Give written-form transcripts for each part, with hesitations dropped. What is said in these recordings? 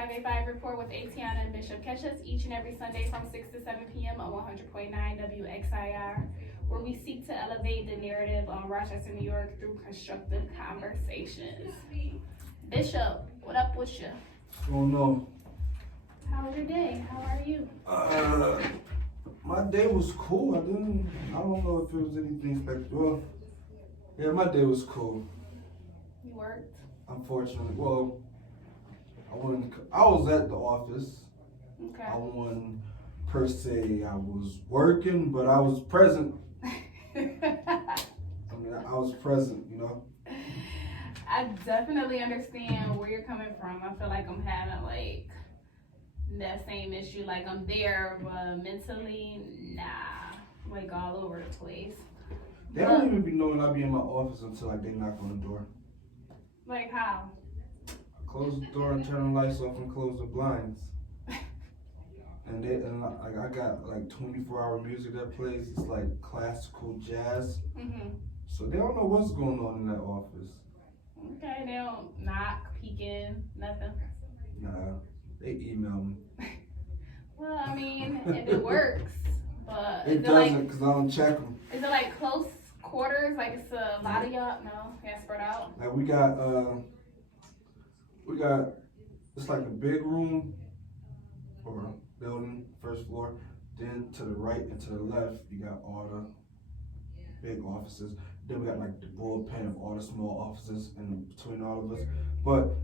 585 report with Atiana and Bishop. Catch us each and every Sunday from 6 to 7 p.m. on 100.9 WXIR, where we seek to elevate the narrative on Rochester, New York through constructive conversations. Bishop, what up with you? What's going on? How was your day? How are you? My day was cool. I don't know if it was anything spectacular. Yeah, my day was cool. You worked? Unfortunately, well, I was at the office. Okay. I wasn't per se, I was working, but I was present. I was present, you know? I definitely understand where you're coming from. I feel like I'm having like that same issue. Like I'm there, but mentally, nah, like all over the place. They don't even be knowing I be in my office until like they knock on the door. Like how? Close the door and turn the lights off and close the blinds. And I got like 24-hour music that plays. It's like classical jazz. Mm-hmm. So they don't know what's going on in that office. Okay, they don't knock, peek in, nothing. Nah, they email me. Well, I mean, if it works, but It doesn't, because I don't check them. Is it like close quarters? Like it's a lot of y'all? No, yeah, spread out. Like we got, it's like a big room or building, first floor. Then to the right and to the left, you got all the big offices. Then we got like the bullpen of all the small offices in between all of us. But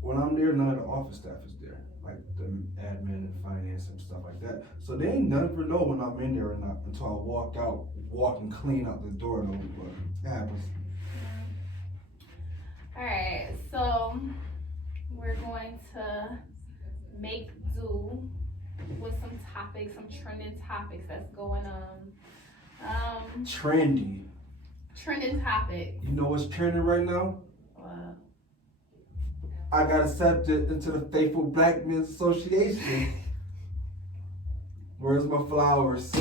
when I'm there, none of the office staff is there. Like the admin and finance and stuff like that. So they ain't never know when I'm in there or not until I walk and clean out the door though, but it happens. Alright, so we're going to make do with some topics, some trending topics that's going on. Trendy. Trending topics. You know what's trending right now? What? I got accepted into the Faithful Black Men's Association. Where's my flowers?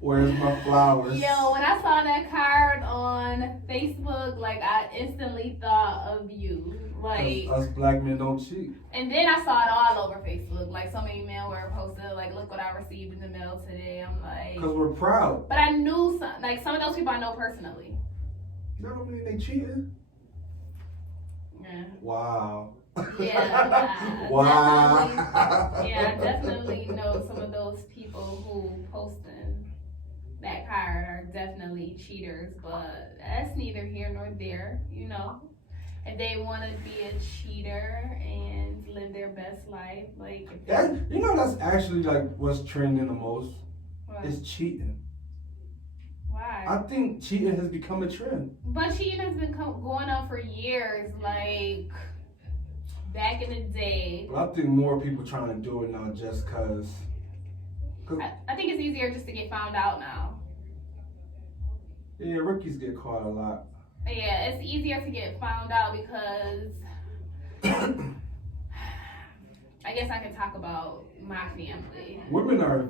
Where's my flowers? Yo, when I saw that card on Facebook, like I instantly thought of you. Like us black men don't cheat. And then I saw it all over Facebook. Like so many men were posted, like, look what I received in the mail today. I'm like, because we're proud. But I knew some of those people I know personally. That don't mean they cheated. Yeah. Wow. Yeah. Wow. I definitely know some of those people who posting that card are definitely cheaters, but that's neither here nor there, you know. If they want to be a cheater and live their best life, like you know, that's actually like what's trending the most. What? Is cheating. Why? I think cheating has become a trend. But cheating has been going on for years, like back in the day. But I think more people trying to do it now just cause I think it's easier just to get found out now. Yeah, rookies get caught a lot. Yeah, it's easier to get found out because I guess I can talk about my family. Women are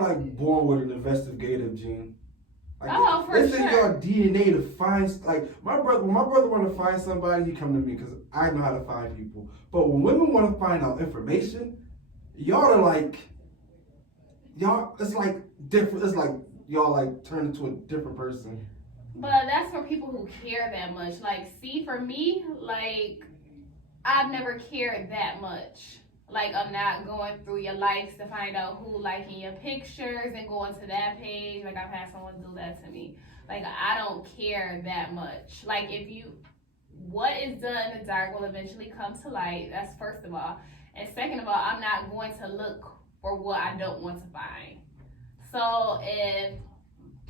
like born with an investigative gene. Like, for it's sure. in your DNA to find, like, when my brother want to find somebody, he come to me because I know how to find people. But when women want to find out information, y'all are like, it's like different, it's like y'all like turn into a different person. But that's for people who care that much. Like, see, for me, like, I've never cared that much. Like, I'm not going through your likes to find out who liking your pictures and going to that page. Like, I've had someone do that to me. Like, I don't care that much. Like, what is done in the dark will eventually come to light. That's first of all. And second of all, I'm not going to look for what I don't want to find. So,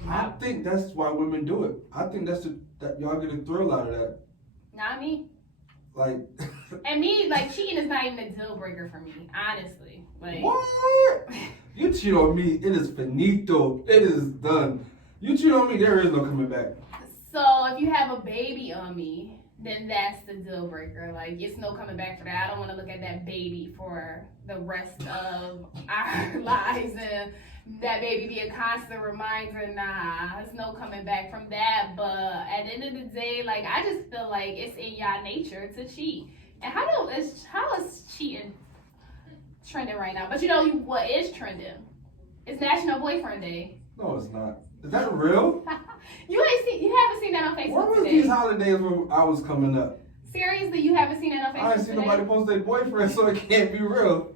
I think that's why women do it. I think that y'all get a thrill out of that. Not me. Like, and me, like, cheating is not even a deal breaker for me, honestly. Like, what? You cheat on me, it is finito. It is done. You cheat on me, there is no coming back. So if you have a baby on me, then that's the deal breaker. Like, it's no coming back for that. I don't want to look at that baby for the rest of our lives and that baby be a constant reminder. Nah, there's no coming back from that. But at the end of the day, like, I just feel like it's in y'all nature to cheat. And how is cheating trending right now? But you know what is trending? It's National Boyfriend Day. No, it's not. Is that real? You haven't seen that on Facebook What was today. these holidays when I was coming up? Seriously, you haven't seen that on Facebook I ain't seen today? nobody post their boyfriend, so it can't be real.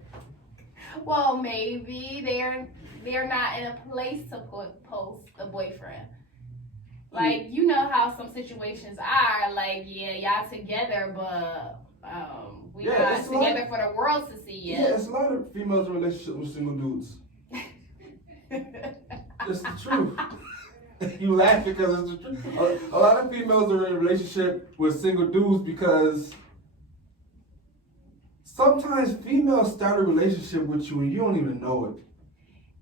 Well, maybe they're not in a place to post a boyfriend. Like, you know how some situations are, like, yeah, y'all together, but we not together for the world to see yet. Yeah, it's a lot of females in relationships with single dudes. It's the truth. You laugh because it's the truth. A lot of females are in a relationship with single dudes because sometimes females start a relationship with you and you don't even know it.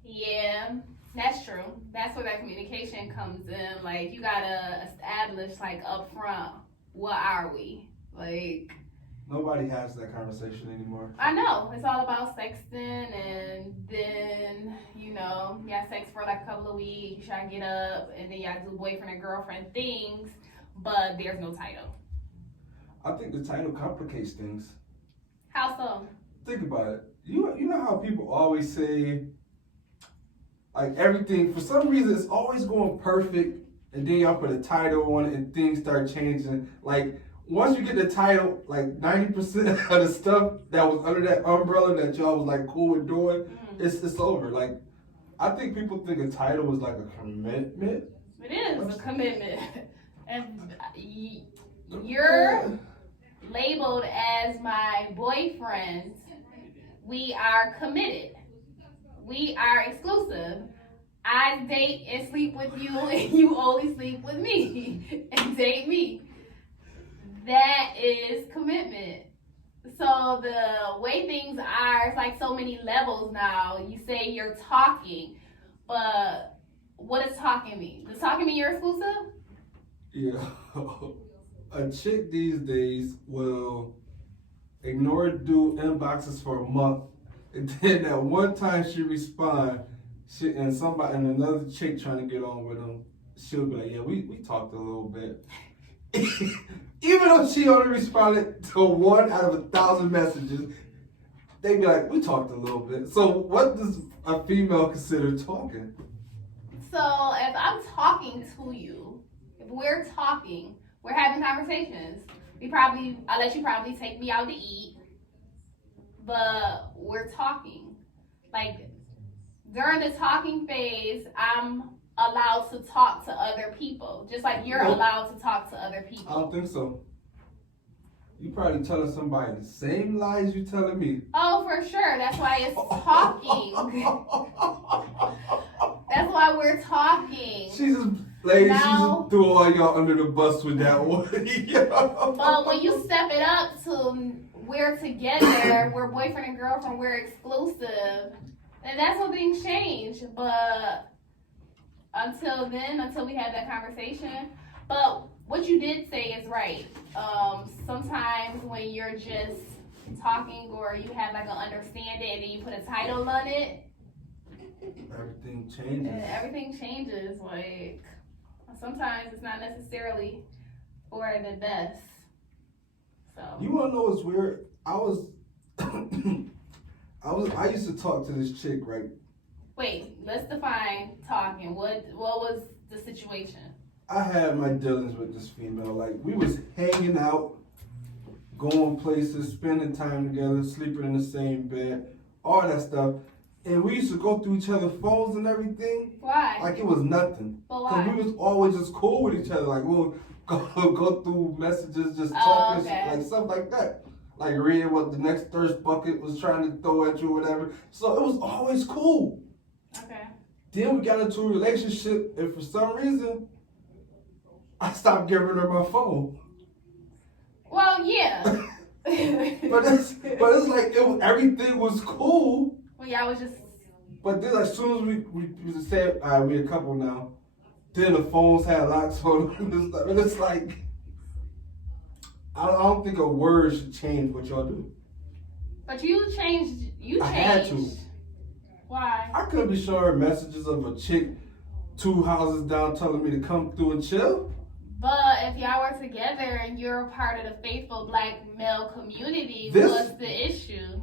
Yeah, that's true. That's where that communication comes in. Like, you gotta establish, like, up front, what are we? Like, nobody has that conversation anymore. I know. It's all about sexting, and then, you know, y'all sex for like a couple of weeks, y'all get up, and then y'all do boyfriend and girlfriend things, but there's no title. I think the title complicates things. How so? Think about it. You know how people always say, like, everything, for some reason, it's always going perfect, and then y'all put a title on it, and things start changing. Like, once you get the title, like 90% of the stuff that was under that umbrella that y'all was like cool with doing, it's over. Like, I think people think a title is like a commitment. It is a commitment. And you're labeled as my boyfriend. We are committed. We are exclusive. I date and sleep with you, and you only sleep with me and date me. That is commitment. So the way things are, it's like so many levels now. You say you're talking, but what does talking mean? Does talking mean you're exclusive? Yeah. A chick these days will ignore dude inboxes for a month, and then that one time she respond, and another chick trying to get on with him, she'll be like, yeah, we talked a little bit. Even though she only responded to 1 out of 1,000 messages, they be like, we talked a little bit. So what does a female consider talking? So if I'm talking to you, if we're talking, we're having conversations. I let you probably take me out to eat, but we're talking. Like, during the talking phase, I'm allowed to talk to other people, just like you're allowed to talk to other people. I don't think so. You probably telling somebody the same lies you telling me. Oh, for sure. That's why it's talking. That's why we're talking. She just threw all y'all under the bus with that one. But when you step it up to we're together, we're boyfriend and girlfriend, we're exclusive, and that's when things change. But until then, until we have that conversation. But what you did say is right. Sometimes when you're just talking or you have like an understanding and then you put a title on it, everything changes. Everything changes. Like, sometimes it's not necessarily for the best. So you wanna know what's weird? I used to talk to this chick, right? wait, let's define talking. What was the situation? I had my dealings with this female. Like, we was hanging out, going places, spending time together, sleeping in the same bed, all that stuff. And we used to go through each other's phones and everything. Why? Like it was nothing. But why? Because we was always just cool with each other. Like, we'll go through messages, just talking, like stuff like that. Like reading what the next thirst bucket was trying to throw at you or whatever. So it was always cool. Okay. Then we got into a relationship, and for some reason, I stopped giving her my phone. Well, yeah. but it's like everything was cool. Well, y'all was just. But then, as soon as we said, all right, we a couple now. Then the phones had locks on them, and it's like, I don't think a word should change what y'all do. But you changed. I had to. Why? I couldn't be showing her messages of a chick 2 houses down telling me to come through and chill. But if y'all were together and you're a part of the faithful black male community, This- what's the issue?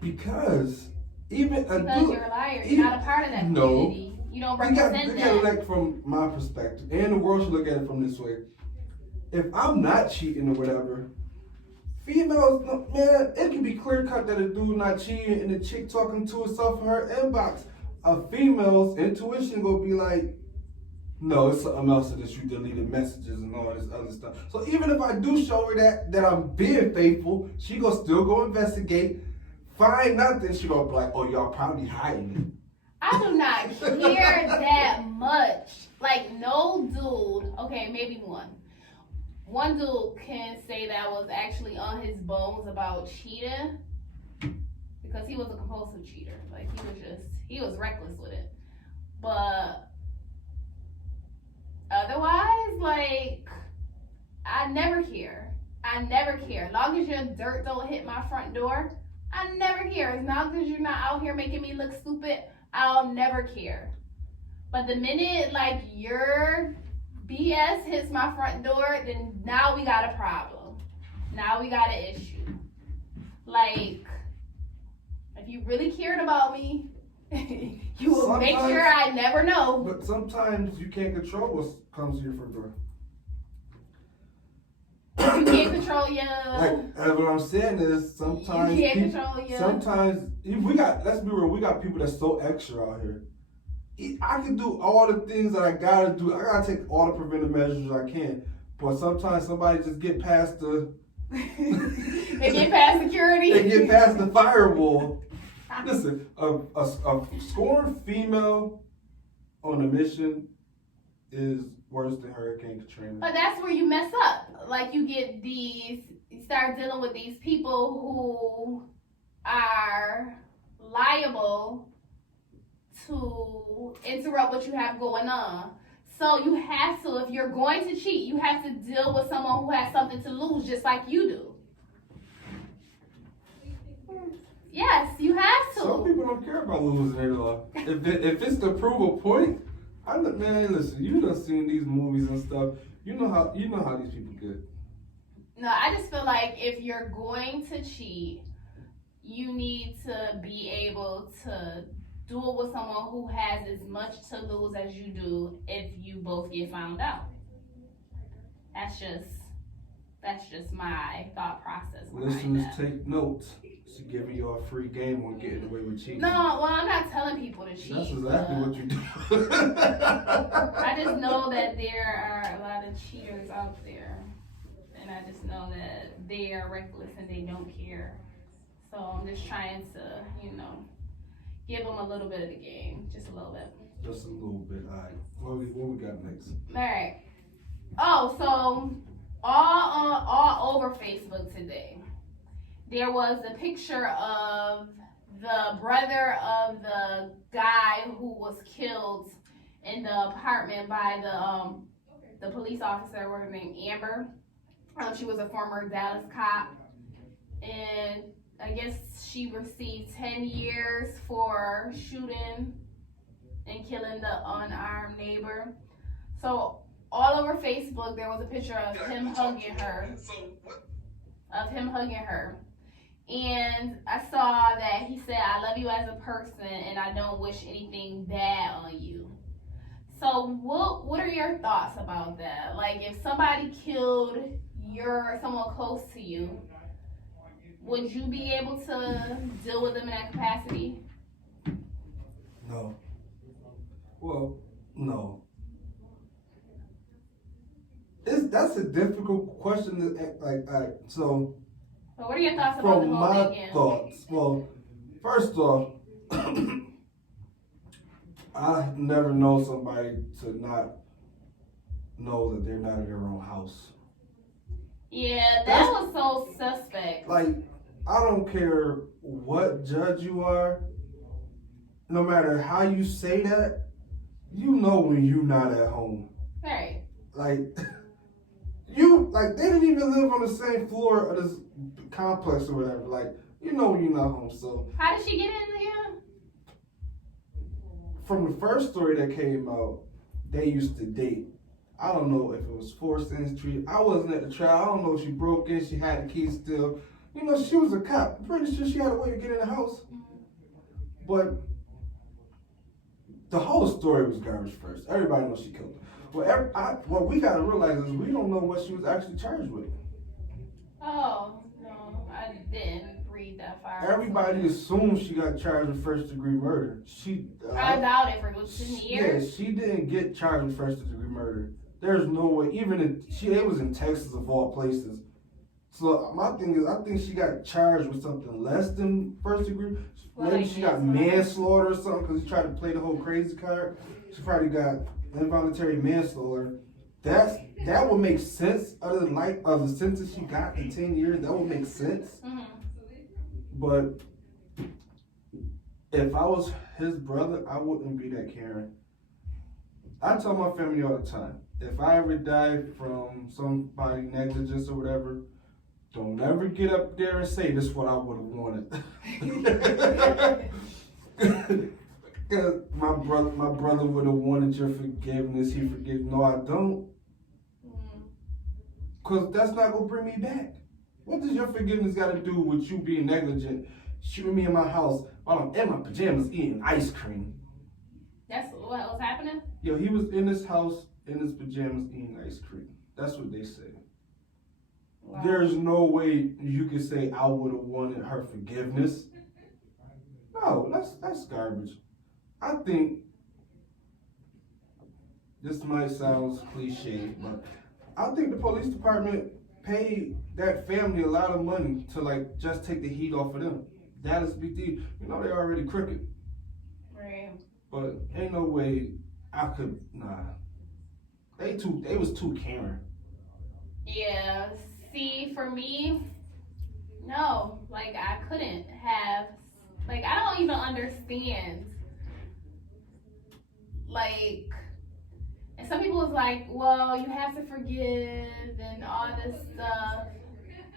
Because even a Because dude, you're a liar. You're not a part of that No. community. You don't we got represent to look that. at it from my perspective, and the world should look at it from this way. If I'm not cheating or whatever, females, no, man, it can be clear cut that a dude not cheating and the chick talking to herself in her inbox. A female's intuition gonna be like, no, it's something else that you deleted messages and all this other stuff. So even if I do show her that I'm being faithful, she gonna still go investigate, find nothing. She gonna be like, oh, y'all probably hiding I do not care that much. Like, no dude, okay, maybe one. One dude can say that I was actually on his bones about cheating because he was a compulsive cheater. Like, he was reckless with it. But otherwise, like, I never care. I never care. As long as your dirt don't hit my front door, I never care. As long as you're not out here making me look stupid, I'll never care. But the minute, like, your BS hits my front door, then now we got a problem. Now we got an issue. Like, if you really cared about me, you would make sure I never know. But sometimes you can't control what comes to your front door. You can't control your. Like, what I'm saying is sometimes You can't control your. Sometimes let's be real, we got people that's so extra out here. I can do all the things that I gotta do. I gotta take all the preventive measures I can. But sometimes somebody just get past the They get past security. They get past the firewall. Listen, a scorned female on a mission is worse than Hurricane Katrina. But that's where you mess up. Like, you start dealing with these people who are liable to interrupt what you have going on. So you have to, if you're going to cheat, you have to deal with someone who has something to lose just like you do. Yes, you have to. Some people don't care about losing their love. If it's to prove a point, man, listen, you done seen these movies and stuff. You know how these people get. No, I just feel like if you're going to cheat, you need to be able to do it with someone who has as much to lose as you do if you both get found out. That's just my thought process. Listeners, take notes. She's giving you a free game on getting away with cheating. No, well, I'm not telling people to cheat. That's exactly what you do. I just know that there are a lot of cheaters out there. And I just know that they are reckless and they don't care. So I'm just trying to, give them a little bit of the game. Just a little bit. Just a little bit. All right. What we got next? All right. Oh, so all over Facebook today, there was a picture of the brother of the guy who was killed in the apartment by the police officer, her name Amber. She was a former Dallas cop, and I guess she received 10 years for shooting and killing the unarmed neighbor. So all over Facebook, there was a picture of him hugging her. And I saw that he said, "I love you as a person, and I don't wish anything bad on you." So what are your thoughts about that? Like, if somebody killed someone close to you, would you be able to deal with them in that capacity? No. Well, no. That's a difficult question. So But what are your thoughts about the from whole my thing? thoughts, well, first off, I never know somebody to not know that they're not in their own house. Yeah, that was so suspect. Like, I don't care what judge you are, no matter how you say that, you know when you're not at home. Right. Like, they didn't even live on the same floor of this complex or whatever. Like, you know when you're not home. So How did she get in there? from the first story that came out, they used to date. I don't know if it was forced entry. I wasn't at the trial. I don't know if she broke in. She had the keys still. You know, she was a cop. I'm pretty sure she had a way to get in the house. But the whole story was garbage first. Everybody knows she killed her. What we gotta realize is we don't know what she was actually charged with. Oh, no, I didn't read that far. Everybody assumes she got charged with first-degree murder. I doubt it for 10 years. Yeah, she didn't get charged with first-degree murder. There's no way. It was in Texas of all places. So my thing is, I think she got charged with something less than first degree. Maybe she got manslaughter or something because he tried to play the whole crazy card. She probably got involuntary manslaughter. That would make sense other than of the sentence she got in 10 years. That would make sense. Mm-hmm. But if I was his brother, I wouldn't be that caring. I tell my family all the time, if I ever die from somebody negligence or whatever, don't ever get up there and say this is what I would have wanted. Because my brother would have wanted your forgiveness. He forgives. No, I don't. Because that's not going to bring me back. What does your forgiveness got to do with you being negligent, shooting me in my house while I'm in my pajamas eating ice cream? That's what was happening? Yo, he was in his house in his pajamas eating ice cream. That's what they say. Wow. There's no way you could say I would have wanted her forgiveness. No, that's garbage. I think this might sound cliche, but I think the police department paid that family a lot of money to just take the heat off of them. That is a big deal. You know, they're already crooked. Right. But ain't no way I could, nah. They was too caring. Yeah. See, for me, no. I couldn't have, I don't even understand. And some people was like, well, you have to forgive and all this stuff.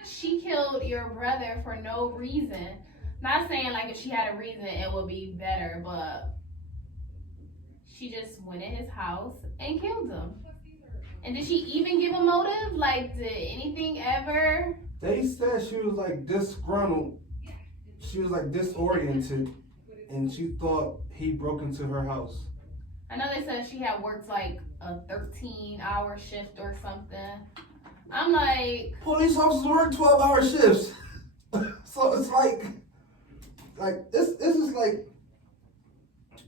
She killed your brother for no reason. Not saying if she had a reason it would be better, but she just went in his house and killed him. And did she even give a motive? Did anything ever? They said she was disgruntled. She was disoriented, and she thought he broke into her house. I know they said she had worked a 13-hour shift or something. I'm police officers work 12-hour shifts. So it's this is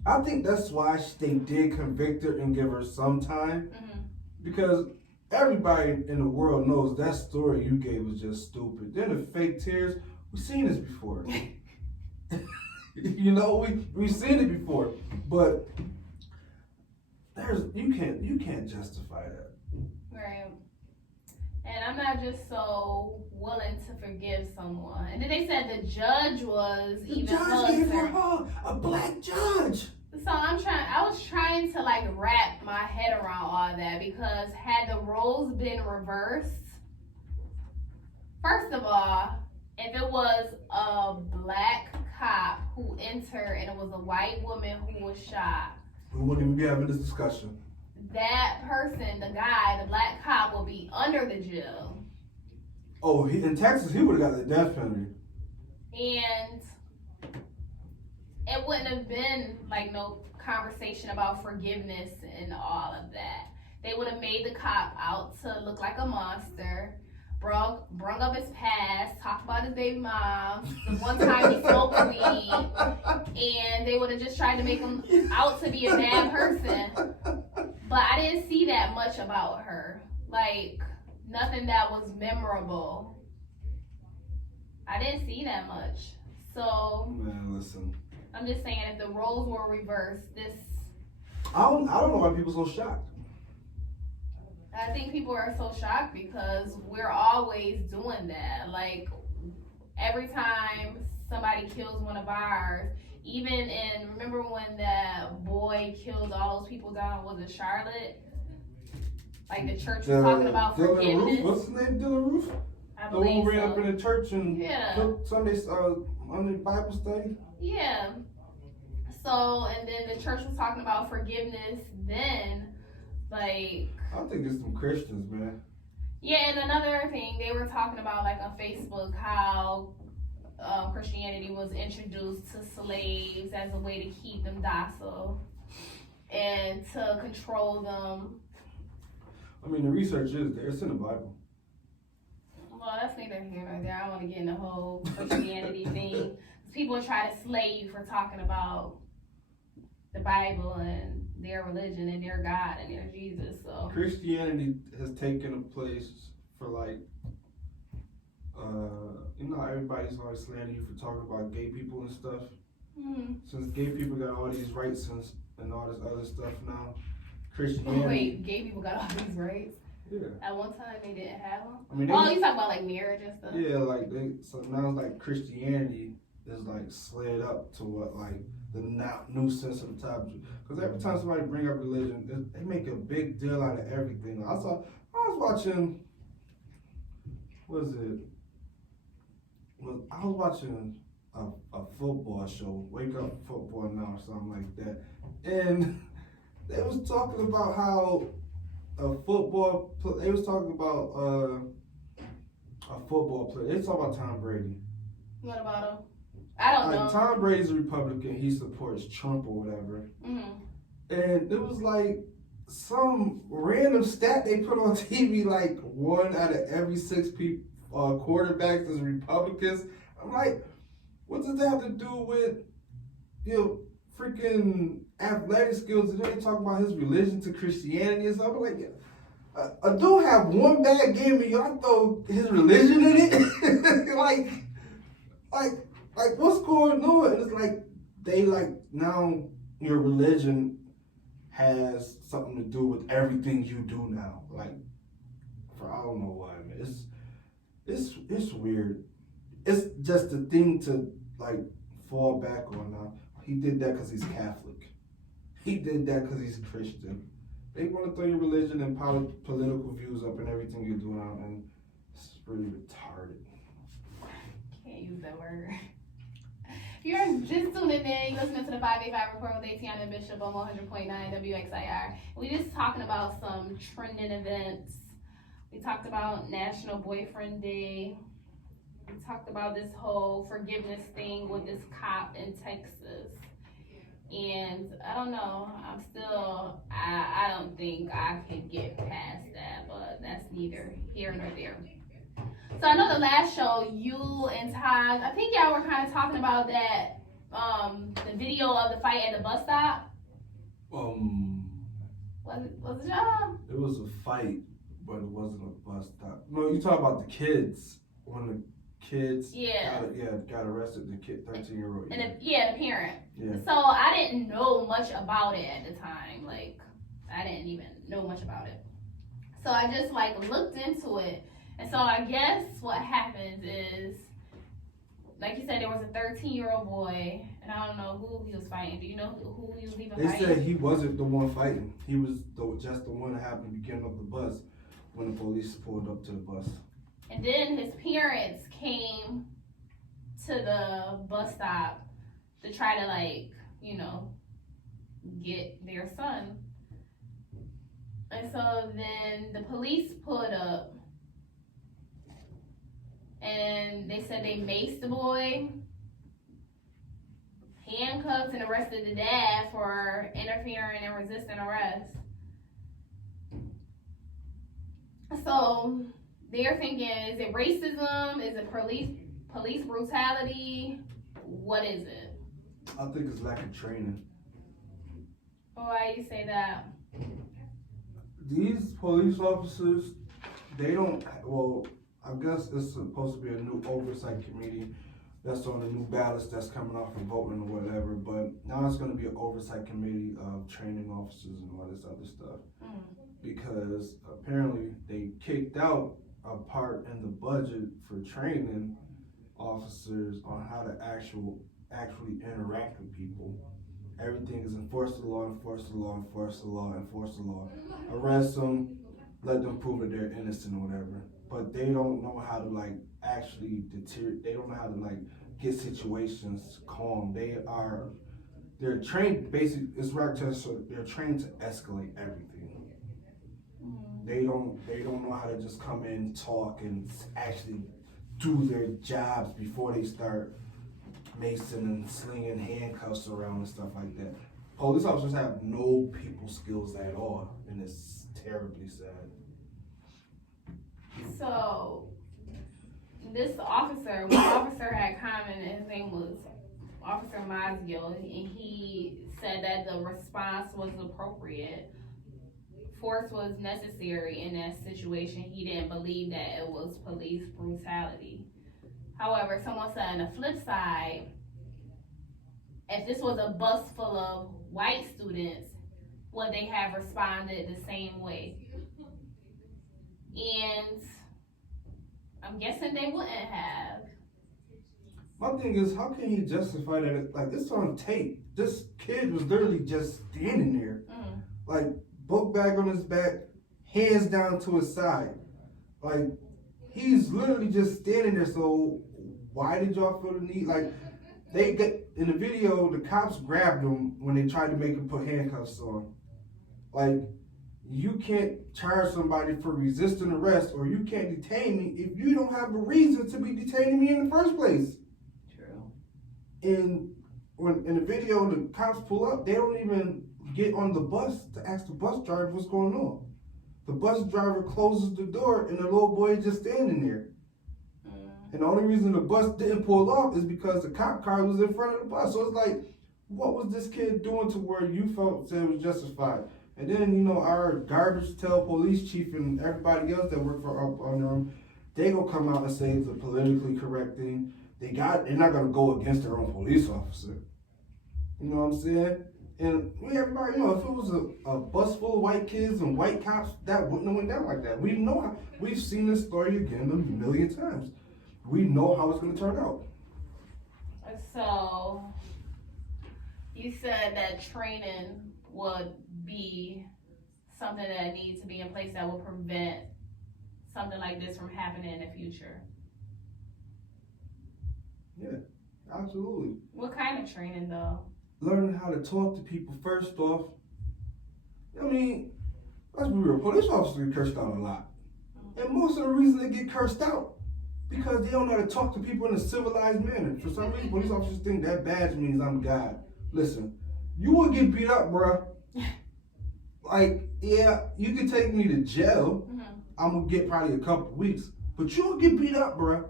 I think that's why they did convict her and give her some time. Mm-hmm. Because everybody in the world knows that story you gave was just stupid. Then the fake tears, we've seen this before. You know, we've seen it before. But you can't justify that. Right. And I'm not just so willing to forgive someone. And then they said the judge was even judge gave her a black judge. So I was trying to wrap my head around all that, because had the roles been reversed, first of all, if it was a black cop who entered and it was a white woman who was shot, we wouldn't even be having this discussion. That person, the black cop, will be under the jail. Oh, in Texas, he would have got the death penalty. And it wouldn't have been no conversation about forgiveness and all of that. They would have made the cop out to look like a monster, brung up his past, talked about his baby mom, the one time he smoked weed, and they would have just tried to make him out to be a bad person. But I didn't see that much about her. Nothing that was memorable. I didn't see that much. So, man, listen. I'm just saying, if the roles were reversed, I don't know why people are so shocked. I think people are so shocked because we're always doing that. Every time somebody kills one of ours, remember when that boy killed all those people down, was it Charlotte? The church was talking about forgiveness. What's the name, Dylan Roof? I the one who ran so. up in the church and took Sunday on the Bible study. Yeah. So, and then the church was talking about forgiveness then, I think it's some Christians, man. Yeah, and another thing, they were talking about like on Facebook how Christianity was introduced to slaves as a way to keep them docile and to control them. I mean, the research is there. It's in the Bible. Well, that's neither here nor there. I don't want to get in the whole Christianity thing. People try to slay you for talking about the Bible and their religion and their God and their Jesus. So Christianity has taken a place for like, everybody's always slandering you for talking about gay people and stuff. Mm-hmm. Since gay people got all these rights and all this other stuff now, Christianity. Wait, gay people got all these rights? Yeah. At one time they didn't have them. I mean, you talk about like marriage and stuff. Yeah, so now it's like Christianity is like slid up to what like the new sensitive topic. Because every time somebody bring up religion, they make a big deal out of everything. I was watching. What is it? Well, I was watching a football show, Wake Up Football Now or something like that, and they was talking about how they was talking about a football player. They was talking about Tom Brady. What about him? I don't know. Tom Brady's a Republican. He supports Trump or whatever. Mm-hmm. And it was like some random stat they put on TV, like 1 out of every 6 people quarterbacks is Republicans. I'm like, what does that have to do with, freaking athletic skills? And then they talk about his religion to Christianity and stuff. I'm like, a dude have one bad game and y'all throw his religion in it? like what's going on? And it's like, they like, now your religion has something to do with everything you do now. Like, for I don't know why, man. It's weird. It's just a thing to like fall back on now. He did that because he's Catholic. He did that because he's Christian. They want to throw your religion and political views up and everything you do now, and it's really retarded. Can't use that word. If you're just tuning in, you're listening to the 585 Report with Atiana and Bishop on 100.9 WXIR. We just talking about some trending events. We talked about National Boyfriend Day. We talked about this whole forgiveness thing with this cop in Texas. And I don't know, I don't think I can get past that, but that's neither here nor there. So I know the last show, you and Todd, I think y'all were kind of talking about that, the video of the fight at the bus stop. Was it y'all? It was a fight, but it wasn't a bus stop. No, you talk about the kids. One of the kids got arrested, the kid, 13-year-old. The parent. Yeah. So I didn't know much about it at the time. Like, I didn't even know much about it. So I just like looked into it. And so I guess what happens is, like you said, there was a 13-year-old boy, and I don't know who he was fighting. Do you know who he was even fighting? They said he wasn't the one fighting. He was just the one that happened to be getting up the bus when the police pulled up to the bus. And then his parents came to the bus stop to try to, like, get their son. And so then the police pulled up and they said they maced the boy, handcuffed and arrested the dad for interfering and resisting arrest. So they're thinking, is it racism? Is it police brutality? What is it? I think it's lack of training. Why do you say that? These police officers, they don't, I guess it's supposed to be a new oversight committee that's on the new ballots that's coming off for voting or whatever, but now it's going to be an oversight committee of training officers and all this other stuff. Because apparently they kicked out a part in the budget for training officers on how to actually interact with people. Everything is enforce the law, enforce the law, enforce the law, enforce the law. Arrest them, let them prove that they're innocent or whatever. But they don't know how to actually they don't know how to get situations calm. They're trained basically, it's right to, so they're trained to escalate everything. they don't know how to just come in, talk, and actually do their jobs before they start macing and slinging handcuffs around and stuff like that. Police officers have no people skills at all, and it's terribly sad. So, this officer, one officer had commented, his name was Officer Mazgio, and he said that the response was appropriate. Force was necessary in that situation. He didn't believe that it was police brutality. However, someone said on the flip side, if this was a bus full of white students, would they have responded the same way? And I'm guessing they wouldn't have. My thing is, how can he justify that? Like, it's on tape. This kid was literally just standing there. Like, book bag on his back, hands down to his side. Like, he's literally just standing there. So why did y'all feel the need? Like, they get in the video, the cops grabbed him when they tried to make him put handcuffs on. Like, you can't charge somebody for resisting arrest, or you can't detain me if you don't have a reason to be detaining me in the first place. True. And when in the video the cops pull up, they don't even get on the bus to ask the bus driver what's going on. The bus driver closes the door and the little boy is just standing there. And the only reason the bus didn't pull off is because the cop car was in front of the bus. So it's like, what was this kid doing to where you felt said it was justified? And then, you know, our garbage tail police chief and everybody else that work for up under them, they gonna come out and say it's a politically correct thing. They're not gonna go against their own police officer. You know what I'm saying? And everybody, you know, if it was a bus full of white kids and white cops, that wouldn't have went down like that. We've seen this story again a million times. We know how it's gonna turn out. So, you said that training would be something that needs to be in place that will prevent something like this from happening in the future. Yeah, absolutely. What kind of training though? Learning how to talk to people first off. I mean, let's be real, police officers get cursed out a lot. And most of the reason they get cursed out because they don't know how to talk to people in a civilized manner. For some reason, police officers think that badge means I'm God. Listen, you will get beat up, bruh. Like, yeah, you can take me to jail. I'm gonna get probably a couple weeks, but you'll get beat up, bruh.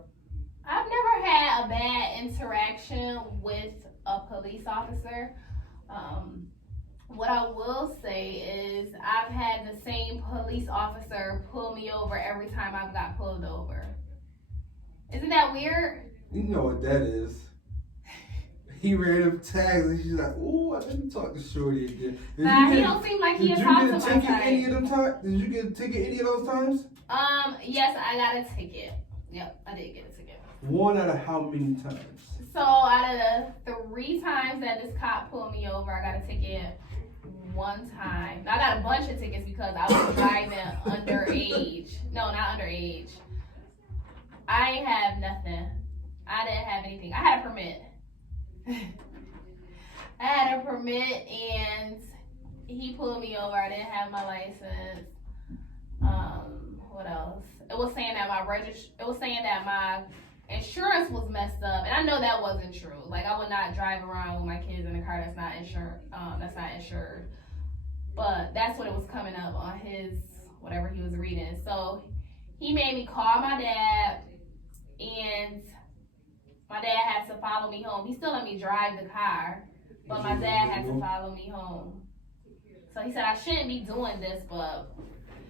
I've never had a bad interaction with a police officer. What I will say is I've had the same police officer pull me over every time I've got pulled over. Isn't that weird? You know what that is. He ran up tags and she's like, ooh, let me talk to Shorty again. He don't seem like he talks to my Did you get a ticket any of them times? Did you get a ticket any of those times? Yes, I got a ticket. Yep, I did get a ticket. One out of how many times? So out of the 3 times that this cop pulled me over, I got a ticket 1 time. I got a bunch of tickets because I was driving underage. No, not underage. I ain't have nothing. I didn't have anything. I had a permit. I had a permit and he pulled me over. I didn't have my license. What else? It was saying that my insurance was messed up, and I know that wasn't true. Like, I would not drive around with my kids in a car that's not insured. But that's what it was coming up on his whatever he was reading. So he made me call my dad, and my dad had to follow me home. He still let me drive the car, but my dad had to follow me home. So he said I shouldn't be doing this, but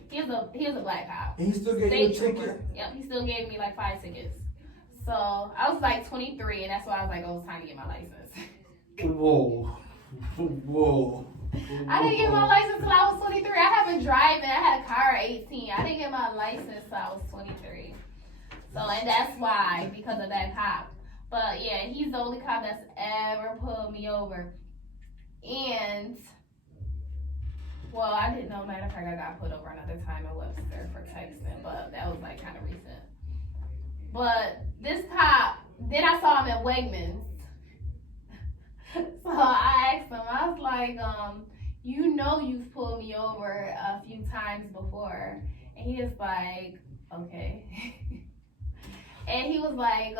he was a black cop. And he still gave you a ticket? Yep, he still gave me like 5 tickets. So I was like 23, and that's why I was like, oh, it's time to get my license. Whoa. I didn't get my license till I was 23. I have been driving. I had a car at 18. I didn't get my license till I was 23. So, and that's why, because of that cop. But yeah, he's the only cop that's ever pulled me over. And, well, I didn't know. Matter of fact, I got pulled over another time in Webster for texting, but that was like kind of recent. But this cop, then I saw him at Wegmans. So I asked him, I was like, you know you've pulled me over a few times before. And he was like, okay. And he was like,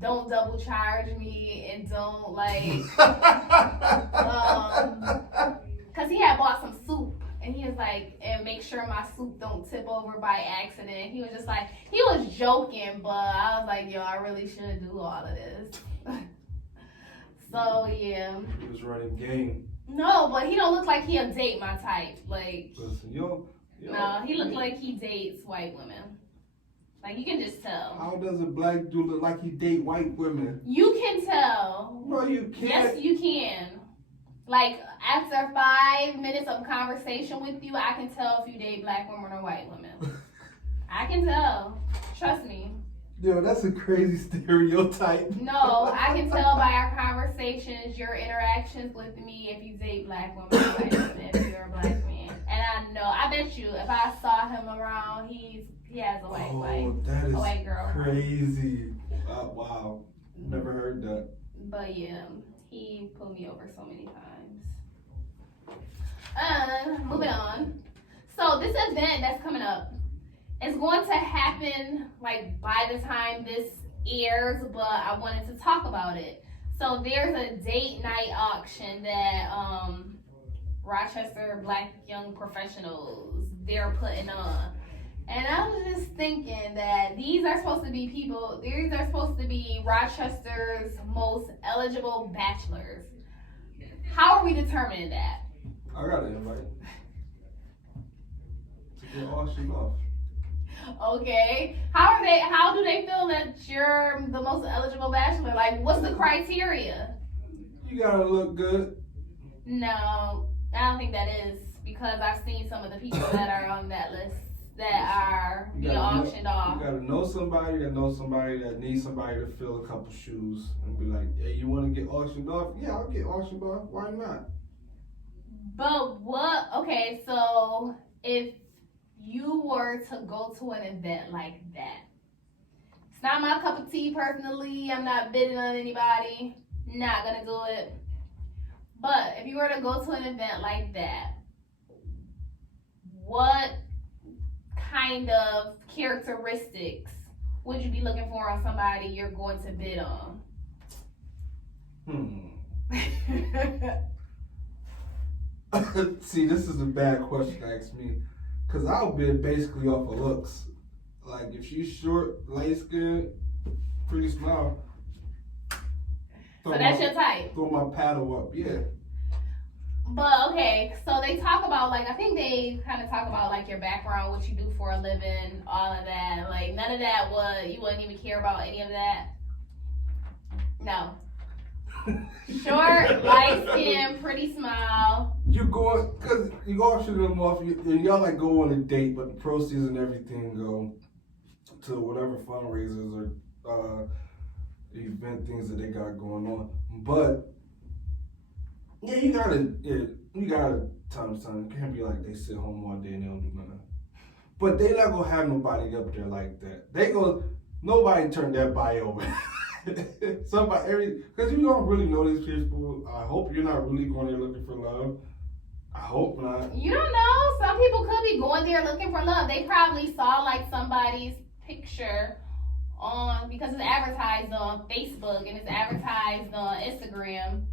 don't double charge me and don't like, cause he had bought some soup and he was like, and make sure my soup don't tip over by accident. He was just like, he was joking, but I was like, yo, I really shouldn't do all of this. So yeah. He was running game. No, but he don't look like he'll date my type. Like, listen, yo. No, he looked like he dates white women. Like, you can just tell. How does a black dude look like he date white women? You can tell. No, you can't. Yes, you can. Like, after 5 minutes of conversation with you, I can tell if you date black women or white women. I can tell. Trust me. Yo, that's a crazy stereotype. No, I can tell by our conversations, your interactions with me, if you date black women or white women, if you're a black man. And I know, I bet you, if I saw him around, he has a white wife, that is a white girl. Crazy. Wow, never heard that. But yeah, he pulled me over so many times. Moving on. So this event that's coming up is going to happen like by the time this airs, but I wanted to talk about it. So there's a date night auction that Rochester Black Young Professionals, they're putting on. And I was just thinking that these are supposed to be Rochester's most eligible bachelors. How are we determining that? I got an invite. To get auctioned off. Okay. How do they feel that you're the most eligible bachelor? Like, what's the criteria? You gotta look good. No, I don't think that is, because I've seen some of the people that are on that list that are being auctioned off. You gotta know somebody that needs somebody to fill a couple shoes and be like, hey, you wanna get auctioned off? Yeah, I'll get auctioned off. Why not? But what, okay, so if you were to go to an event like that, it's not my cup of tea personally, I'm not bidding on anybody, not gonna do it. But if you were to go to an event like that, what kind of characteristics would you be looking for on somebody you're going to bid on? See, this is a bad question to ask me, because I'll bid basically off of looks. Like, if she's short, light skinned, pretty smile. So that's your type? Throw my paddle up, yeah. But okay, so they talk about, like, I think they kind of talk about like your background, what you do for a living, all of that. Like, none of that you wouldn't even care about any of that? No. Short, light skin, pretty smile. You go, because you auction them off, and y'all like go on a date, but the proceeds and everything go to whatever fundraisers or event things that they got going on. But yeah, you gotta time to time. It can't be like they sit home all day and they don't do nothing. But they not gonna have nobody up there like that. Nobody turned that bio over. Because you don't really know these people. I hope you're not really going there looking for love. I hope not. You don't know. Some people could be going there looking for love. They probably saw like somebody's picture because it's advertised on Facebook and it's advertised on Instagram.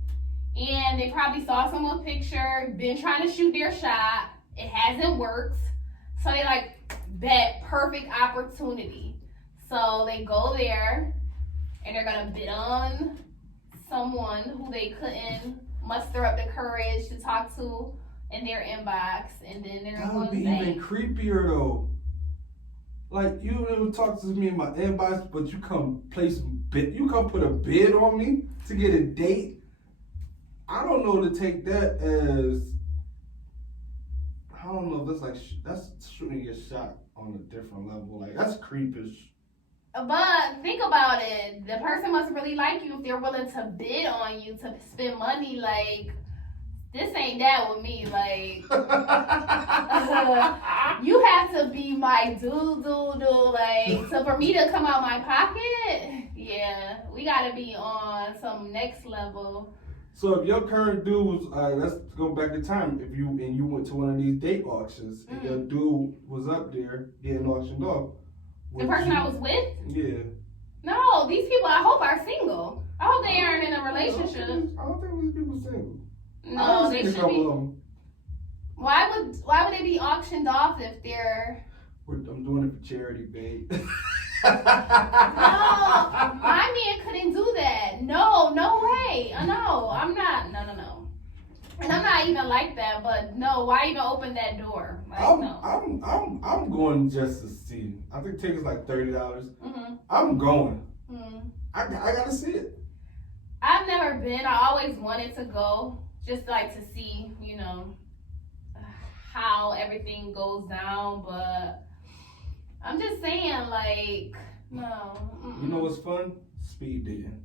And they probably saw someone's picture, been trying to shoot their shot. It hasn't worked. So they like, bet, perfect opportunity. So they go there and they're gonna bid on someone who they couldn't muster up the courage to talk to in their inbox, and then they're that going would be to say, even creepier though. Like, you don't even talk to me in my inbox, but you come put a bid on me to get a date. I don't know to take that as, I don't know if that's shooting your shot on a different level. Like, that's creepish. But think about it. The person must really like you if they're willing to bid on you to spend money. Like, this ain't that with me. Like, you have to be my dude. Like, so for me to come out my pocket, yeah, we gotta be on some next level So if your current dude was, let's go back in time. If you went to one of these date auctions and your dude was up there getting auctioned off, The person I was with? Yeah. No, these people I hope are single. I hope they aren't in a relationship. I don't think these people single. No, they should be. Why would they be auctioned off if they're? I'm doing it for charity, babe. No, my man couldn't do that. No way. No, I'm not. No. And I'm not even like that. But no, why even open that door? Like, I'm going just to see. I think tickets like $30. Mm-hmm. I'm going. Mm-hmm. I gotta see it. I've never been. I always wanted to go, just like to see, how everything goes down. But I'm just saying, like, no. Mm-mm. You know what's fun? Speed dating.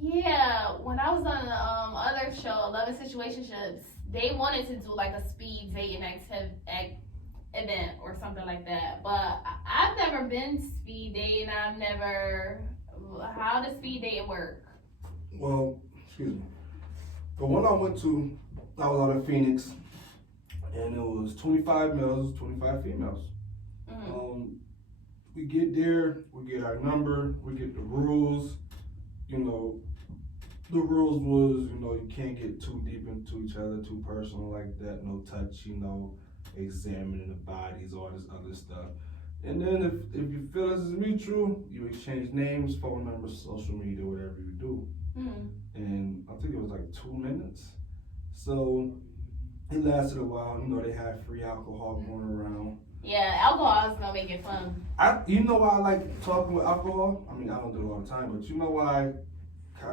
Yeah, when I was on the other show, Love and Situationships, they wanted to do like a speed dating event or something like that. But I've never been speed dating. How does speed dating work? Well, excuse me. The one I went to, I was out in Phoenix, and it was 25 males, 25 females. Mm-hmm. We get there, we get our number, we get the rules. The rules was, you can't get too deep into each other, too personal like that, no touch, examining the bodies, all this other stuff. And then if you feel this is mutual, you exchange names, phone numbers, social media, whatever you do. Mm-hmm. And I think it was like 2 minutes. So it lasted a while. They had free alcohol going around. Yeah, alcohol is gonna make it fun. You know why I like talking with alcohol? I mean, I don't do it all the time, but you know why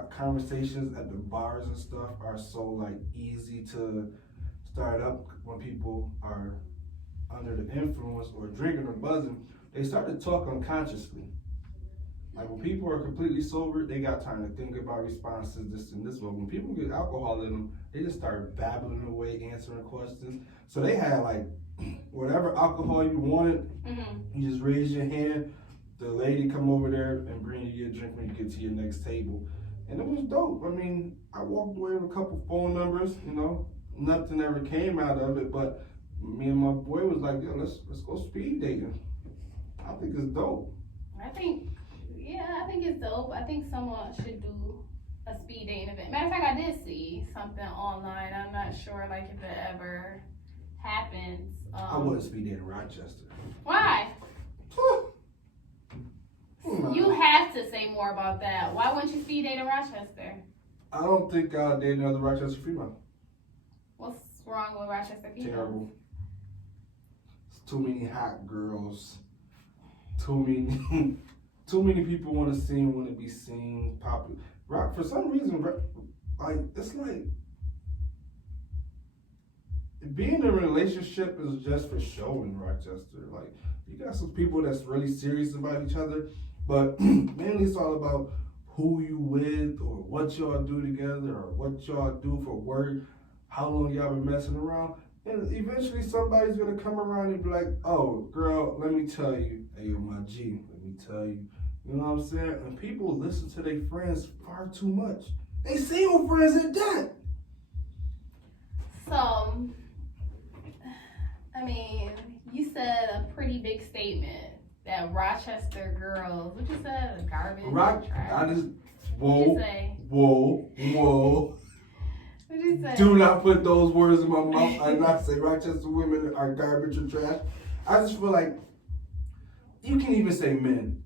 conversations at the bars and stuff are so like easy to start up when people are under the influence or drinking or buzzing? They start to talk unconsciously. Like when people are completely sober, they got time to think about responses, this and this. But when people get alcohol in them, they just start babbling away, answering questions. So they had like whatever alcohol you wanted, mm-hmm. You just raise your hand, the lady come over there and bring you your drink when you get to your next table. And it was dope. I mean, I walked away with a couple phone numbers, nothing ever came out of it, but me and my boy was like, yo, let's go speed dating. I think it's dope. I think it's dope. I think someone should do a speed dating event. Matter of fact, I did see something online. I'm not sure like if it ever happens. I wouldn't speed date in Rochester. Why? You have to say more about that. Why wouldn't you speed date in Rochester? I don't think I'll date another Rochester female. What's wrong with Rochester females? Terrible. It's too many hot girls. Too many people want to be seen, popular. For some reason, it's like being in a relationship is just for show in Rochester. Like, you got some people that's really serious about each other, but mainly it's all about who you with or what y'all do together or what y'all do for work, how long y'all been messing around. And eventually somebody's gonna come around and be like, oh, girl, let me tell you, hey, you're my G, let me tell you. You know what I'm saying? And people listen to their friends far too much. They single friends at that. So, I mean, you said a pretty big statement that Rochester girls, what you said, garbage, trash. Whoa. What you say? Do not put those words in my mouth. I not say Rochester women are garbage or trash. I just feel like you can even say men.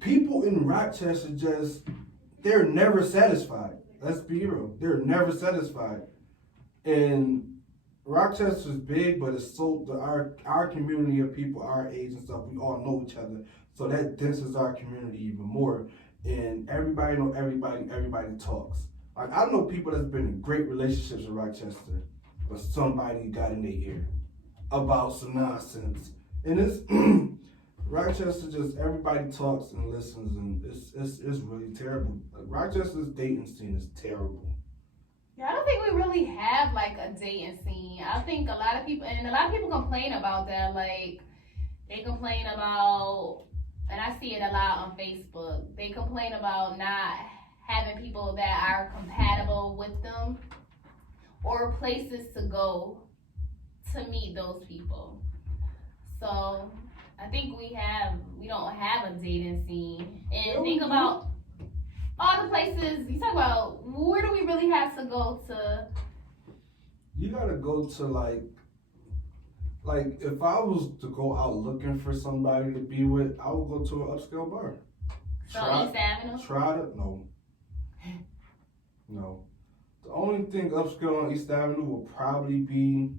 People in Rochester they're never satisfied. Let's be real. They're never satisfied. And Rochester's big, but it's so our community of people our age and stuff, we all know each other. So that denses our community even more. And everybody know everybody talks. Like, I know people that's been in great relationships in Rochester, but somebody got in their ear about some nonsense. And it's Rochester, just everybody talks and listens, and it's really terrible. Like, Rochester's dating scene is terrible. Yeah, I don't think we really have like a dating scene. I think a lot of people complain about that. Like, they complain about, and I see it a lot on Facebook, they complain about not having people that are compatible with them, or places to go to meet those people. So I think we don't have a dating scene. And think about all the places you talk about. Where do we really have to go to? You gotta go to like if I was to go out looking for somebody to be with, I would go to an upscale bar. So East Avenue? Try to no. The only thing upscale on East Avenue will probably be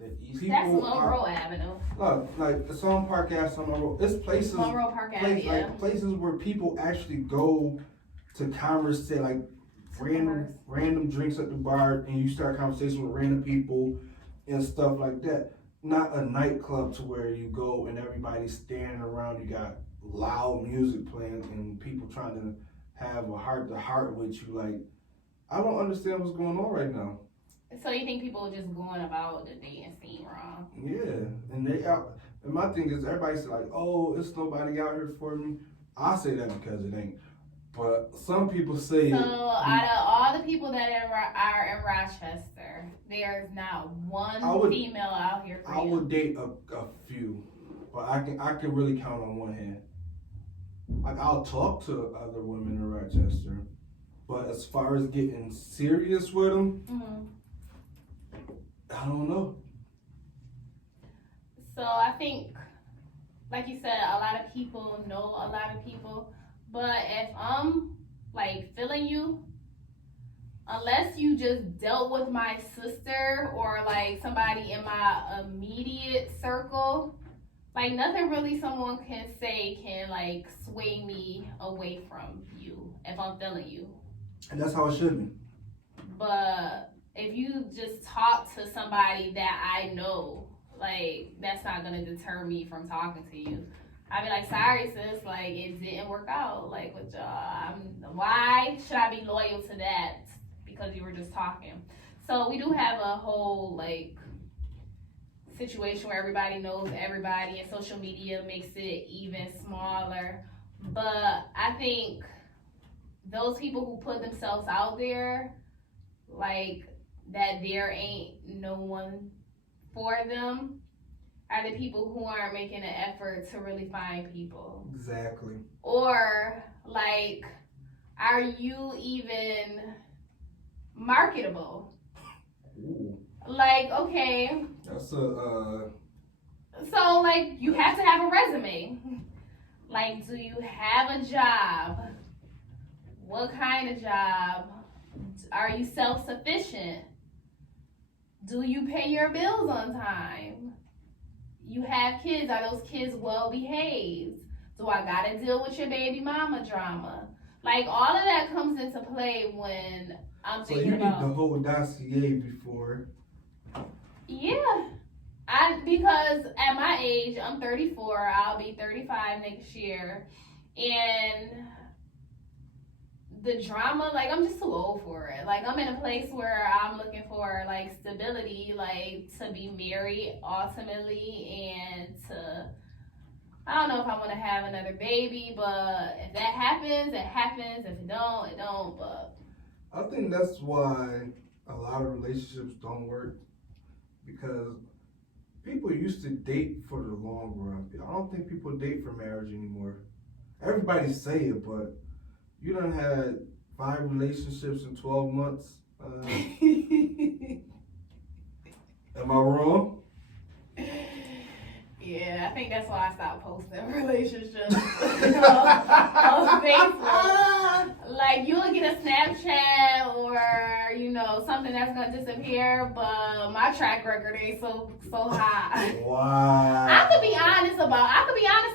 the East. That's Monroe Avenue. Look, like it's on Park Ave, some Monroe. It's places. Monroe Park Ave, yeah. Like places where people actually go to conversate, like random drinks at the bar, and you start conversation with random people and stuff like that. Not a nightclub to where you go and everybody's standing around. You got loud music playing and people trying to have a heart to heart with you. Like, I don't understand what's going on right now. So you think people are just going about the dating scene wrong? Yeah, and they out. And my thing is, everybody's like, "Oh, it's nobody out here for me." I say that because it ain't. But some people say. So out of all the people that are in Rochester, there's not one female out here for you. I would date a few, but I can really count on one hand. Like, I'll talk to other women in Rochester, but as far as getting serious with them, I don't know. So I think, like you said, a lot of people know a lot of people, but if I'm like feeling you, unless you just dealt with my sister or like somebody in my immediate circle, like nothing really someone can say can like sway me away from you if I'm feeling you. And that's how it should be. But if you just talk to somebody that I know, like that's not gonna deter me from talking to you. I'd be like, sorry sis, like it didn't work out, like with y'all. Why should I be loyal to that? Because you were just talking. So we do have a whole like situation where everybody knows everybody and social media makes it even smaller. But I think those people who put themselves out there, like that there ain't no one for them, are the people who aren't making an effort to really find people. Exactly. Or like, are you even marketable? Ooh. Like, okay. That's a So like, you have to have a resume. Like, do you have a job? What kind of job? Are you self-sufficient? Do you pay your bills on time? You have kids. Are those kids well behaved? Do I gotta deal with your baby mama drama? Like, all of that comes into play when I'm thinking about. So you need the whole dossier before. Yeah. Because at my age, I'm 34. I'll be 35 next year. And the drama, like, I'm just too old for it. Like, I'm in a place where I'm looking for, like, stability, like, to be married ultimately and to, I don't know if I want to have another baby, but if that happens, it happens. If it don't, it don't, but. I think that's why a lot of relationships don't work, because people used to date for the long run. I don't think people date for marriage anymore. Everybody say it, but you done had 5 relationships in 12 months. Am I wrong? Yeah, I think that's why I stopped posting relationships on Facebook. Like, you'll get a Snapchat or, you know, something that's gonna disappear, but my track record ain't so high. Wow. I could be honest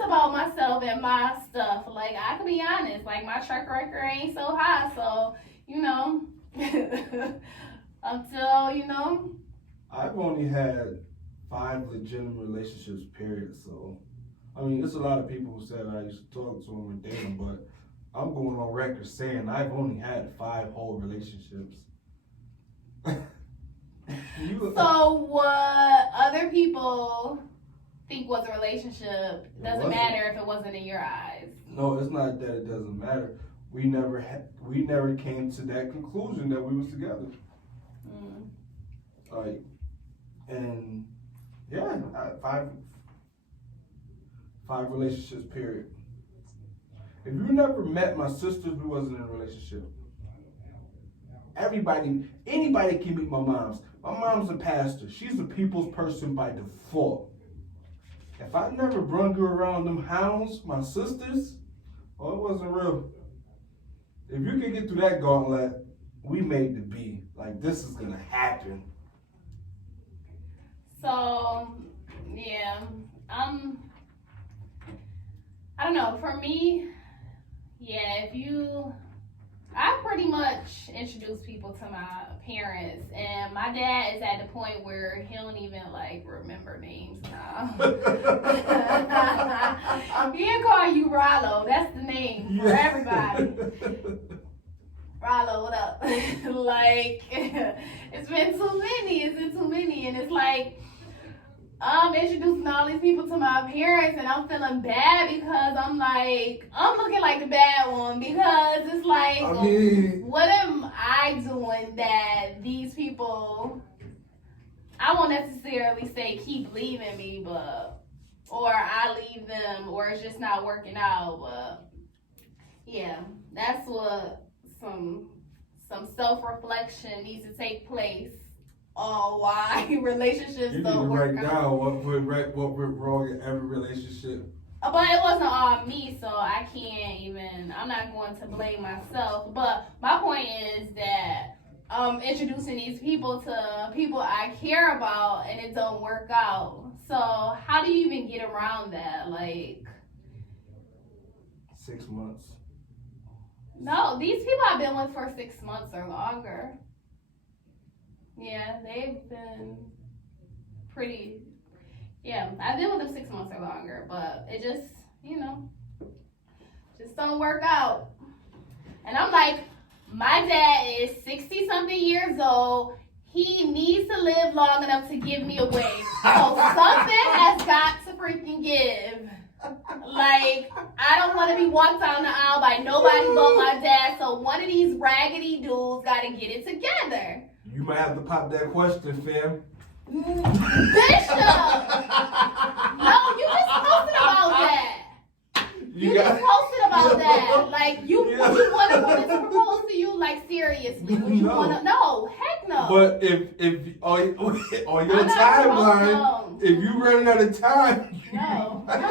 about myself and my stuff. Like, I could be honest. Like, my track record ain't so high, so, you know, until, you know. I've only had 5 legitimate relationships, period. So, I mean, there's a lot of people who said I used to talk to them and date them, but I'm going on record saying I've only had 5 whole relationships. So what other people think was a relationship doesn't matter if it wasn't in your eyes. No, it's not that it doesn't matter. we never came to that conclusion that we was together. Like, and yeah, five relationships, period. If you never met my sisters, we wasn't in a relationship. Anybody can meet my mom's. My mom's a pastor. She's a people's person by default. If I never brung you around them hounds, my sisters, oh, it wasn't real. If you can get through that gauntlet, we made the B. Like, this is gonna happen. So, yeah, I don't know, for me, yeah, I pretty much introduce people to my parents, and my dad is at the point where he don't even, like, remember names now. He'll call you Rollo, that's the name for everybody. Rollo, what up? Like, it's been too many, and it's like, I'm introducing all these people to my parents, and I'm feeling bad because I'm looking like the bad one, because it's like, what am I doing that these people, I won't necessarily say keep leaving me, or I leave them, or it's just not working out, but yeah, that's what some self-reflection needs to take place on why relationships don't work out. You need to write down what went wrong in every relationship. But it wasn't all me, so I can't even, I'm not going to blame myself. But my point is that I'm introducing these people to people I care about, and it don't work out. So how do you even get around that? Like, 6 months. No, these people I've been with for 6 months or longer. Yeah, they've been pretty, I've been with them 6 months or longer, but it just, just don't work out. And I'm like, my dad is 60 something years old. He needs to live long enough to give me away. So something has got to freaking give. Like, I don't want to be walked down the aisle by nobody but my dad, so one of these raggedy dudes got to get it together. You might have to pop that question, fam. Bishop! No, you just posted about that. You just posted about that. Like, you want a woman to propose to you, like, seriously. Would you want to? No, heck no. But if on your timeline, if you running out of time. No. I'm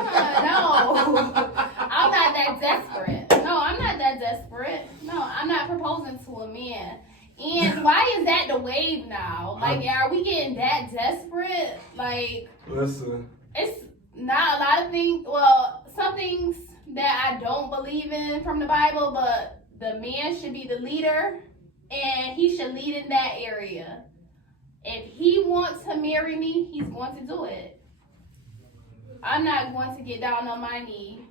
not that desperate. No, I'm not that desperate. No, I'm not proposing to a man. And why is that the wave now? Like, are we getting that desperate? Like, listen, it's not a lot of things. Well, some things that I don't believe in from the Bible, but the man should be the leader, and he should lead in that area. If he wants to marry me, he's going to do it. I'm not going to get down on my knee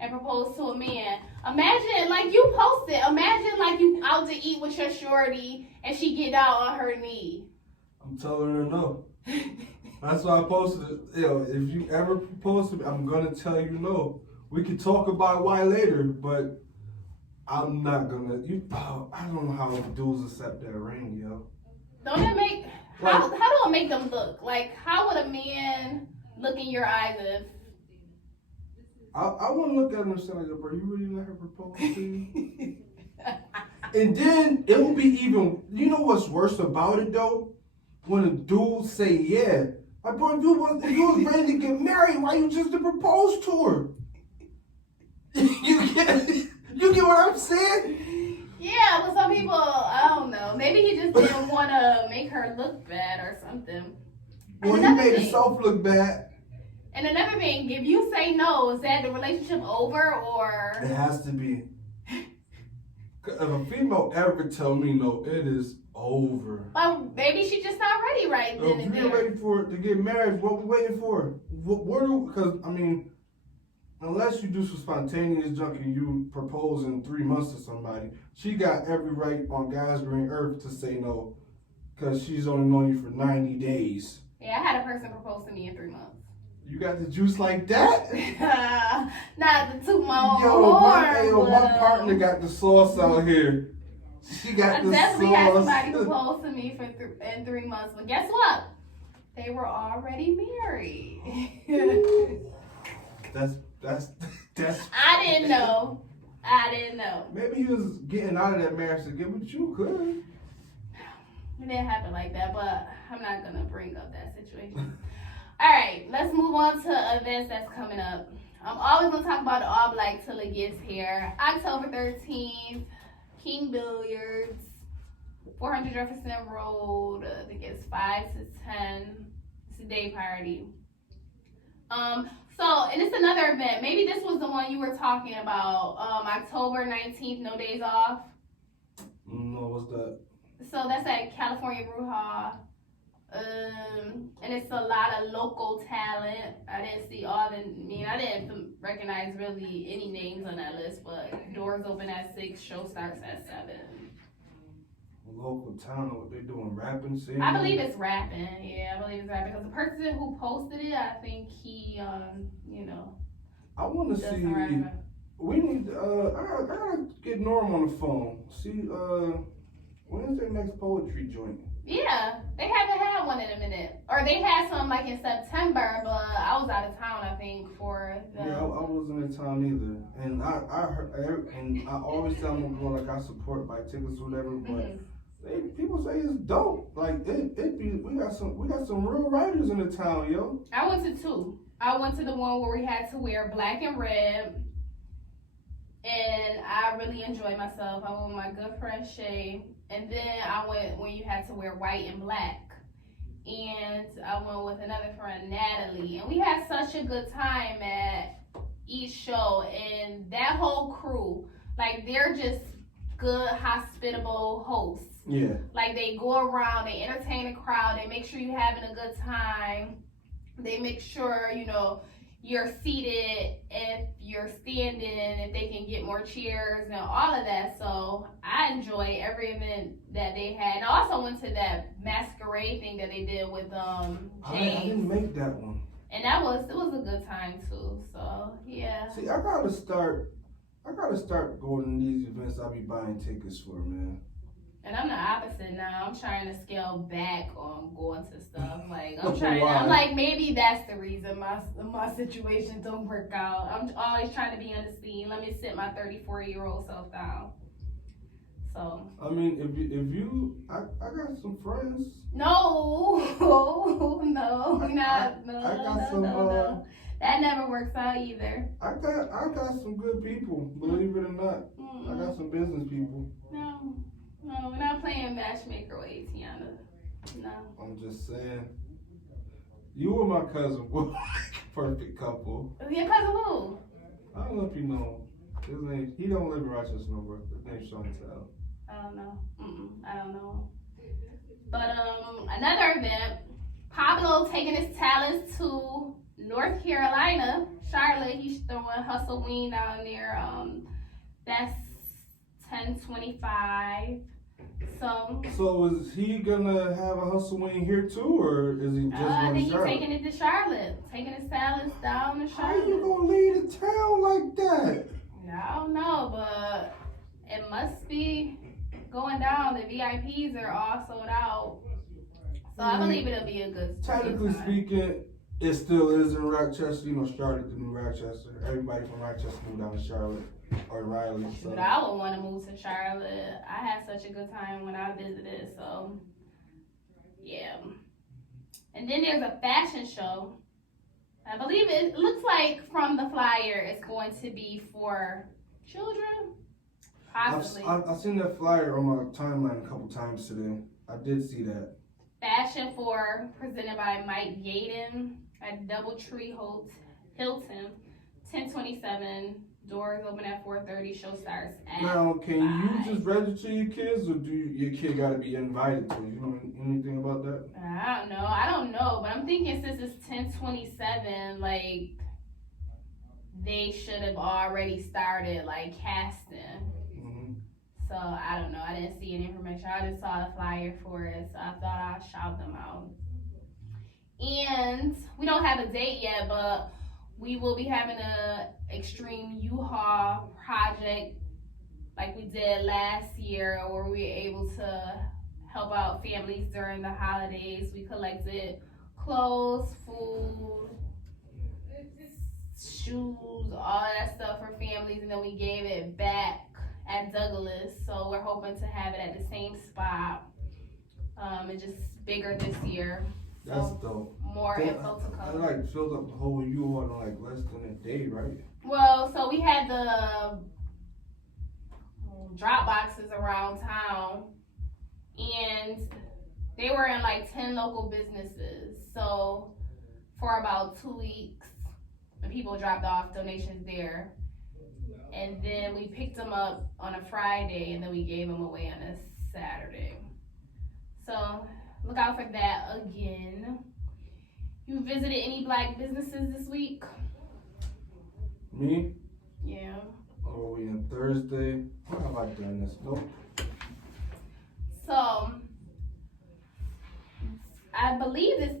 and propose to a man. Imagine, like you posted, imagine like you out to eat with your shorty and she get down on her knee. I'm telling her no. That's why I posted it. If you ever propose to me, I'm going to tell you no. We can talk about why later, but I'm not going to. I don't know how dudes accept that ring, yo. Don't it make, how do it make them look? Like, how would a man look in your eyes if, I want to look at him and say, like, bro, you really let her propose to you? And then it will be even, you know what's worse about it, though? When a dude say, yeah. Like, bro, if you was ready to get married, why you just to propose to her? You get what I'm saying? Yeah, but some people, I don't know. Maybe he just didn't want to make her look bad or something. Well, he made himself look bad. And another thing, if you say no, is that the relationship over, or? It has to be. If a female ever tell me no, it is over. Well, maybe she just not ready right then and there. If you're ready for to get married, what we waiting for? Because, I mean, unless you do some spontaneous junk and you propose in 3 months to somebody, she got every right on God's green earth to say no. Because she's only known you for 90 days. Yeah, I had a person propose to me in 3 months. You got the juice like that? Not to toot my own My partner got the sauce out here. She got the sauce. I definitely had somebody propose to me in 3 months, but guess what? They were already married. That's. I didn't know. Maybe he was getting out of that marriage to get with you, could. It didn't happen like that, but I'm not gonna bring up that situation. All right, let's move on to events that's coming up. I'm always gonna talk about the All Black till it gets here. October 13th, King Billiards, 400 Jefferson Road. I think it's 5 to 10. It's a day party. And it's another event. Maybe this was the one you were talking about. October 19th, No Days Off. No, what's that? So that's at California Brew Hall. And it's a lot of local talent. I didn't recognize really any names on that list, but doors open at 6, show starts at 7. Local talent, what they doing, rapping, singing? I believe it's rapping. Yeah, I believe it's rapping because the person who posted it, I think he, I want to see. We need. I gotta get Norm on the phone. See, when is their next poetry joint? Yeah, they haven't had one in a minute, or they had some like in September, but I was out of town. I think for the. Yeah, I wasn't in town either, and I heard, and I always tell them like I support buy tickets or whatever, but. People say it's dope. Like we got some real writers in the town, yo. I went to 2. I went to the one where we had to wear black and red, and I really enjoyed myself. I went with my good friend Shay, and then I went when you had to wear white and black, and I went with another friend Natalie, and we had such a good time at each show, and that whole crew, like they're just good, hospitable hosts. Yeah. Like they go around, they entertain the crowd, they make sure you're having a good time. They make sure, you're seated, if you're standing, if they can get more cheers and all of that. So I enjoy every event that they had. And I also went to that masquerade thing that they did with James. I didn't make that one. And it was a good time too. So yeah. See, I gotta start going to these events I be buying tickets for, man. And I'm the opposite now. I'm trying to scale back on going to stuff. Like I'm like maybe that's the reason my situation don't work out. I'm always trying to be on the scene. Let me sit my 34-year-old self down. So. I mean, if you, I got some friends. No, no. That never works out either. I got some good people, believe it or not. I got some business people. No, we're not playing matchmaker with Tiana. No. I'm just saying. You and my cousin were perfect couple. Your cousin who? I don't know if you know him. He don't live in Rochester no more. His name's Chantel. I don't know. I don't know. But another event, Pablo taking his talents to North Carolina, Charlotte. He's throwing Hustleween down there. That's 10:25. So is he gonna have a Hustleween here too, or is he just going to Charlotte? I think he's taking it to Charlotte, taking his talents down to Charlotte. How you gonna leave the town like that? I don't know, but it must be going down. The VIPs are all sold out, so I believe it'll be a good. Technically speaking, it still is in Rochester. Charlotte, the new Rochester. Everybody from Rochester moved down to Charlotte. Or Riley. So. But I would want to move to Charlotte. I had such a good time when I visited, so yeah. And then there's a fashion show. I believe it looks like from the flyer it's going to be for children. Possibly. I've seen that flyer on my timeline a couple times today. I did see that. Fashion for presented by Mike Yaden at Doubletree Hilton, 1027. Doors open at 4:30. Show starts at Now, can 5. you just register your kids, or your kid got to be invited to? You know anything about that? I don't know, but I'm thinking since it's 1027, like they should have already started like casting. Mm-hmm. So I don't know. I didn't see any information. I just saw the flyer for it, so I thought I'd shout them out. And we don't have a date yet, but we will be having a extreme U-Haul project like we did last year, where we were able to help out families during the holidays. We collected clothes, food, shoes, all that stuff for families, and then we gave it back at Douglas. So we're hoping to have it at the same spot, and just bigger this year. That's So dope. more info to It come. like fills up the whole U-Haul in like less than a day, right? Well, so we had the drop boxes around town, and they were in like 10 local businesses. So for about 2 weeks, the people dropped off donations there. And then we picked them up on a Friday, and then we gave them away on a Saturday. So look out for that again. You visited any black businesses this week? Me? Yeah. Oh, we in Thursday. What have I done this? Nope. So I believe this.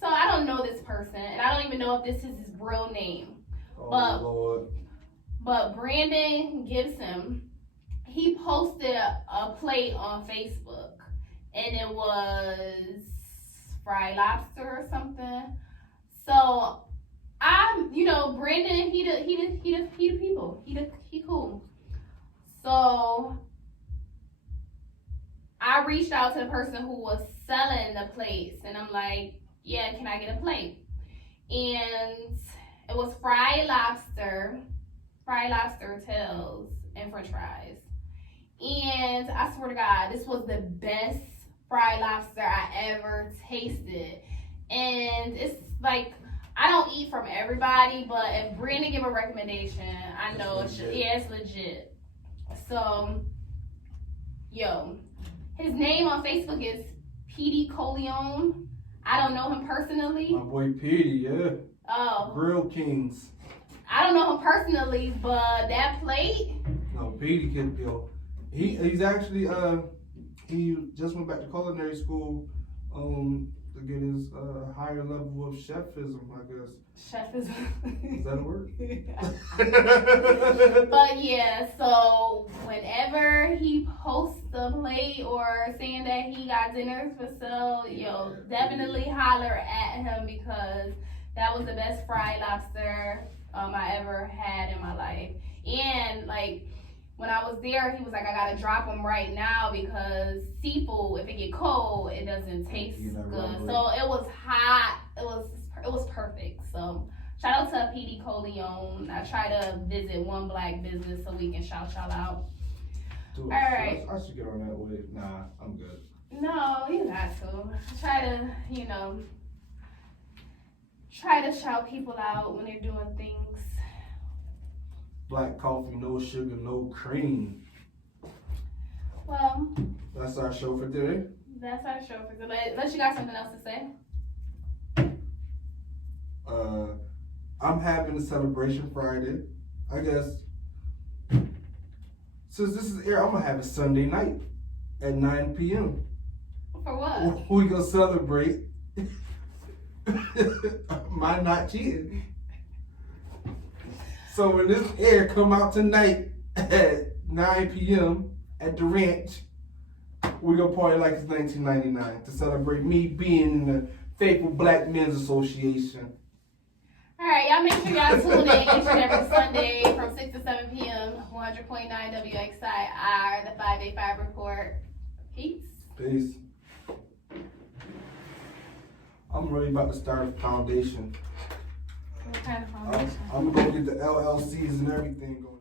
So I don't know this person, and I don't even know if this is his real name. Oh, But- Lord. But Brandon Gibson, he posted a plate on Facebook, and it was fried lobster or something. So Brandon, he the people. He cool. So I reached out to the person who was selling the plates, and I'm like, yeah, can I get a plate? And it was fried lobster tails, and french fries. And I swear to God, this was the best fried lobster I ever tasted. And it's like, I don't eat from everybody, but if Brandon give a recommendation, I know it's legit. So, his name on Facebook is PD Coleon. I don't know him personally. My boy Petey, yeah. Oh, Grill Kings. I don't know him personally, but that plate. No, Petey can go. He's actually he just went back to culinary school to get his higher level of chefism, I guess. Chef is. Is that a word? But yeah, so whenever he posts a plate or saying that he got dinners for sale, definitely holler at him, because that was the best fried lobster I ever had in my life. And like, when I was there, he was like, I gotta drop them right now, because seafood, if it get cold, it doesn't taste good. So it was hot. It was perfect. So shout out to PD Coleon. I try to visit one black business so we can shout y'all out. Dude, All right. I should get on that wave. Nah, I'm good. No, you got to. Try to, try to shout people out when they're doing things. Black coffee, no sugar, no cream. Well, That's our show for today. that's our show for today. Unless you got something else to say. I'm having a celebration Friday. I guess since this is air, I'm gonna have it Sunday night at 9 p.m. For what? We gonna celebrate my not cheating. So when this air come out tonight at 9 p.m. at the ranch, we gonna party like it's 1999 to celebrate me being in the Faithful Black Men's Association. All right, y'all make sure y'all tune in each and every Sunday from 6 to 7 p.m. 100.9 WXIR, the 585 report. Peace. Peace. I'm really about to start a foundation. What kind of foundation? I'm gonna go get the LLCs and everything going.